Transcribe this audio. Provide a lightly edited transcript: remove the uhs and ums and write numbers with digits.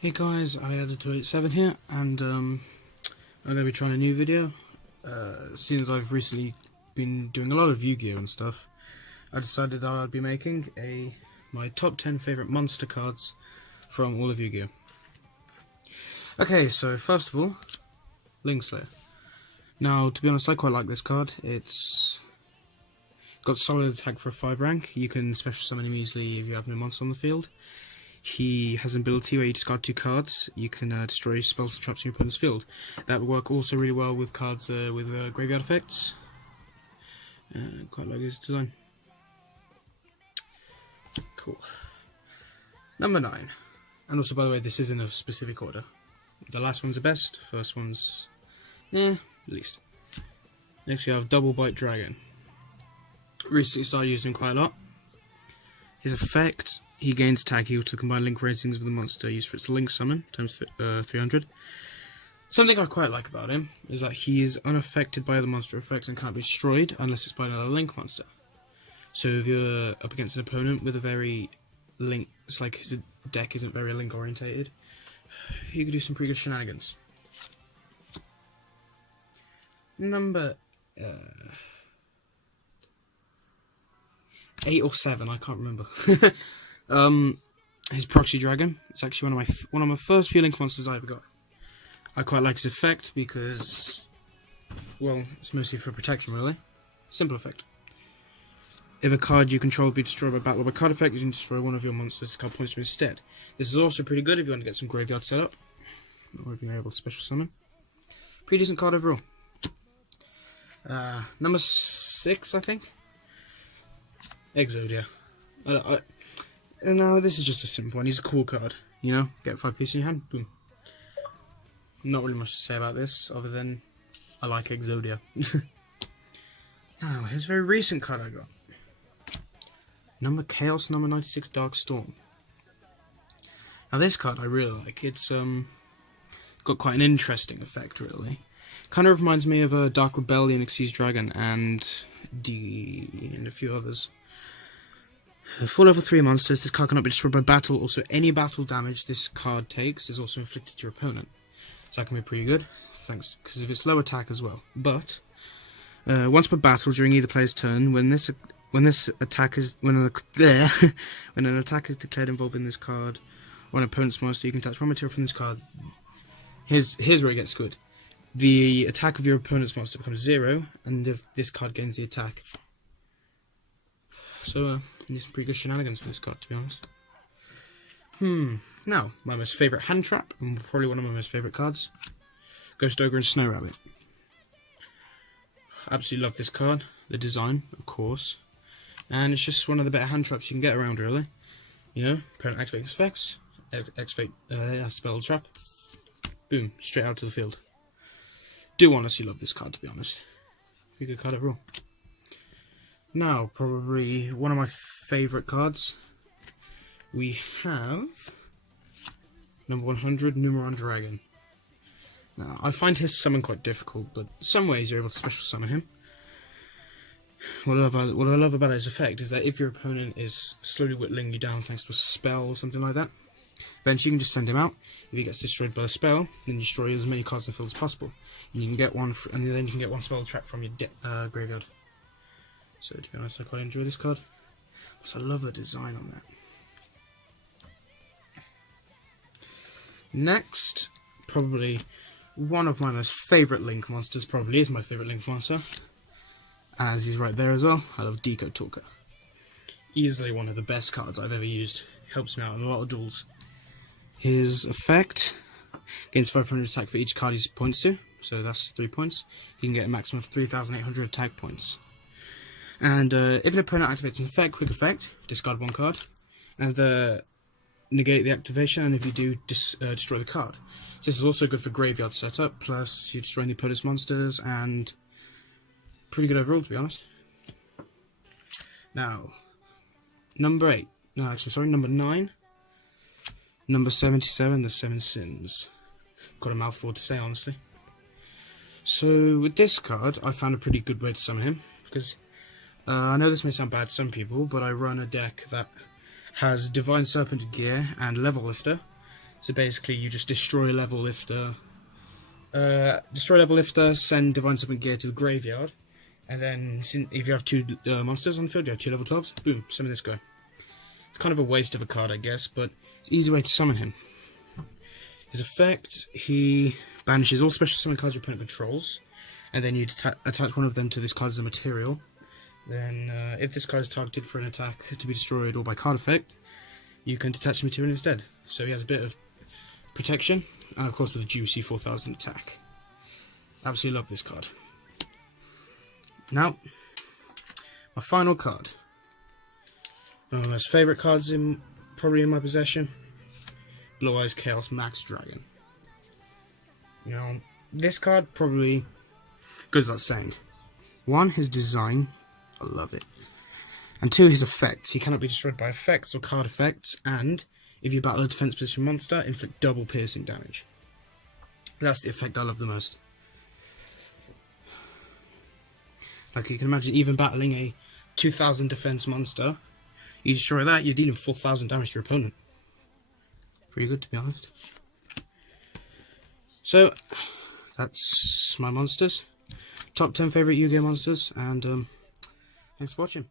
Hey guys, iEditor87 here, and I'm going to be trying a new video. Since I've recently been doing a lot of Yu-Gi-Oh and stuff, I decided that I'd be making my top 10 favourite monster cards from all of Yu-Gi-Oh. Okay, so first of all, Linkslayer. Now, to be honest, I quite like this card. It's got solid attack for a 5 rank. You can special summon him easily if you have no monster on the field. He has an ability where you discard 2 cards. You can destroy spells and traps in your opponent's field. That would work also really well with cards with graveyard effects. Quite like his design. Cool. Number 9. And also, by the way, this is in a specific order. The last one's the best, first one's least. Next we have Double Bite Dragon. Recently started using him quite a lot. His effect: he gains attack equal to the combined link ratings of the monster used for its link summon, times 300. Something I quite like about him is that he is unaffected by the monster effects and can't be destroyed unless it's by another link monster. So if you're up against an opponent with a very link, it's like his deck isn't very link orientated, you could do some pretty good shenanigans. Number 8 or 7, I can't remember. His Proxy Dragon. It's actually one of my first few link monsters I ever got. I quite like his effect because, well, it's mostly for protection really. Simple effect. If a card you control be destroyed by battle or by card effect, you can destroy one of your monsters' card points to instead. This is also pretty good if you want to get some graveyard set up, or if you're able to special summon. Pretty decent card overall. Number 6, I think. Exodia. No, this is just a simple one. He's a cool card, you know? Get 5 pieces in your hand, boom. Not really much to say about this, other than I like Exodia. Now, here's a very recent card I got. Chaos number 96, Dark Storm. Now this card I really like. It's got quite an interesting effect, really. Kind of reminds me of a Dark Rebellion, Xyz Dragon, and a few others. For level 3 monsters, this card cannot be destroyed by battle. Also, any battle damage this card takes is also inflicted to your opponent. So that can be pretty good, thanks, because of its low attack as well. But once per battle during either player's turn, when an attack is declared involving this card or an opponent's monster, you can attach one material from this card. Here's where it gets good. The attack of your opponent's monster becomes 0, and if this card gains the attack. So, need some pretty good shenanigans for this card, to be honest. Now, my most favourite hand trap, and probably one of my most favourite cards, Ghost Ogre and Snow Rabbit. Absolutely love this card, the design, of course, and it's just one of the better hand traps you can get around, really. You know, opponent activates effects, activate spell trap, boom, straight out to the field. Do honestly love this card, to be honest. Pretty good card overall. Now, probably one of my favourite cards. We have number 100, Numeron Dragon. Now, I find his summon quite difficult, but some ways you're able to special summon him. What I love about his effect is that if your opponent is slowly whittling you down thanks to a spell or something like that, eventually you can just send him out. If he gets destroyed by the spell, then you destroy as many cards in the field as possible. And you can get one, and then you can get one spell trap from your graveyard. So to be honest, I quite enjoy this card. Plus, I love the design on that. Next, probably one of my most favourite Link monsters, probably is my favourite Link monster, as he's right there as well. I love Deco Talker. Easily one of the best cards I've ever used. Helps me out in a lot of duels. His effect gains 500 attack for each card he points to, so that's 3 points. He can get a maximum of 3,800 attack points. And if an opponent activates an effect, quick effect, discard 1 card, and negate the activation, and if you do, destroy the card. So this is also good for graveyard setup, plus you're destroying the opponent's monsters, and pretty good overall, to be honest. Now, number 9, number 77, the 7 Sins. Got a mouthful to say, honestly. So with this card, I found a pretty good way to summon him, because I know this may sound bad to some people, but I run a deck that has Divine Serpent Gear and Level Lifter, So basically, you just destroy level lifter. Send Divine Summon Gear to the graveyard, and then if you have 2 monsters on the field, you have 2 level 12s. Boom, summon this guy. It's kind of a waste of a card, I guess, but it's an easy way to summon him. His effect: he banishes all special summon cards your opponent controls, and then you attach one of them to this card as a material. Then, if this card is targeted for an attack to be destroyed or by card effect, you can detach the material instead. So he has a bit of protection, and of course with a juicy 4000 attack. Absolutely love this card. Now, my final card. One of my most favourite cards probably in my possession. Blue Eyes Chaos Max Dragon. Now, this card probably goes without saying. 1, his design. I love it. And 2, his effects. He cannot be destroyed by effects or card effects, and if you battle a defense position monster, inflict double piercing damage. That's the effect I love the most. Like you can imagine, even battling a 2000 defense monster, you destroy that, you're dealing 4000 damage to your opponent. Pretty good, to be honest. So, that's my monsters. Top 10 favourite Yu-Gi-Oh monsters, and thanks for watching.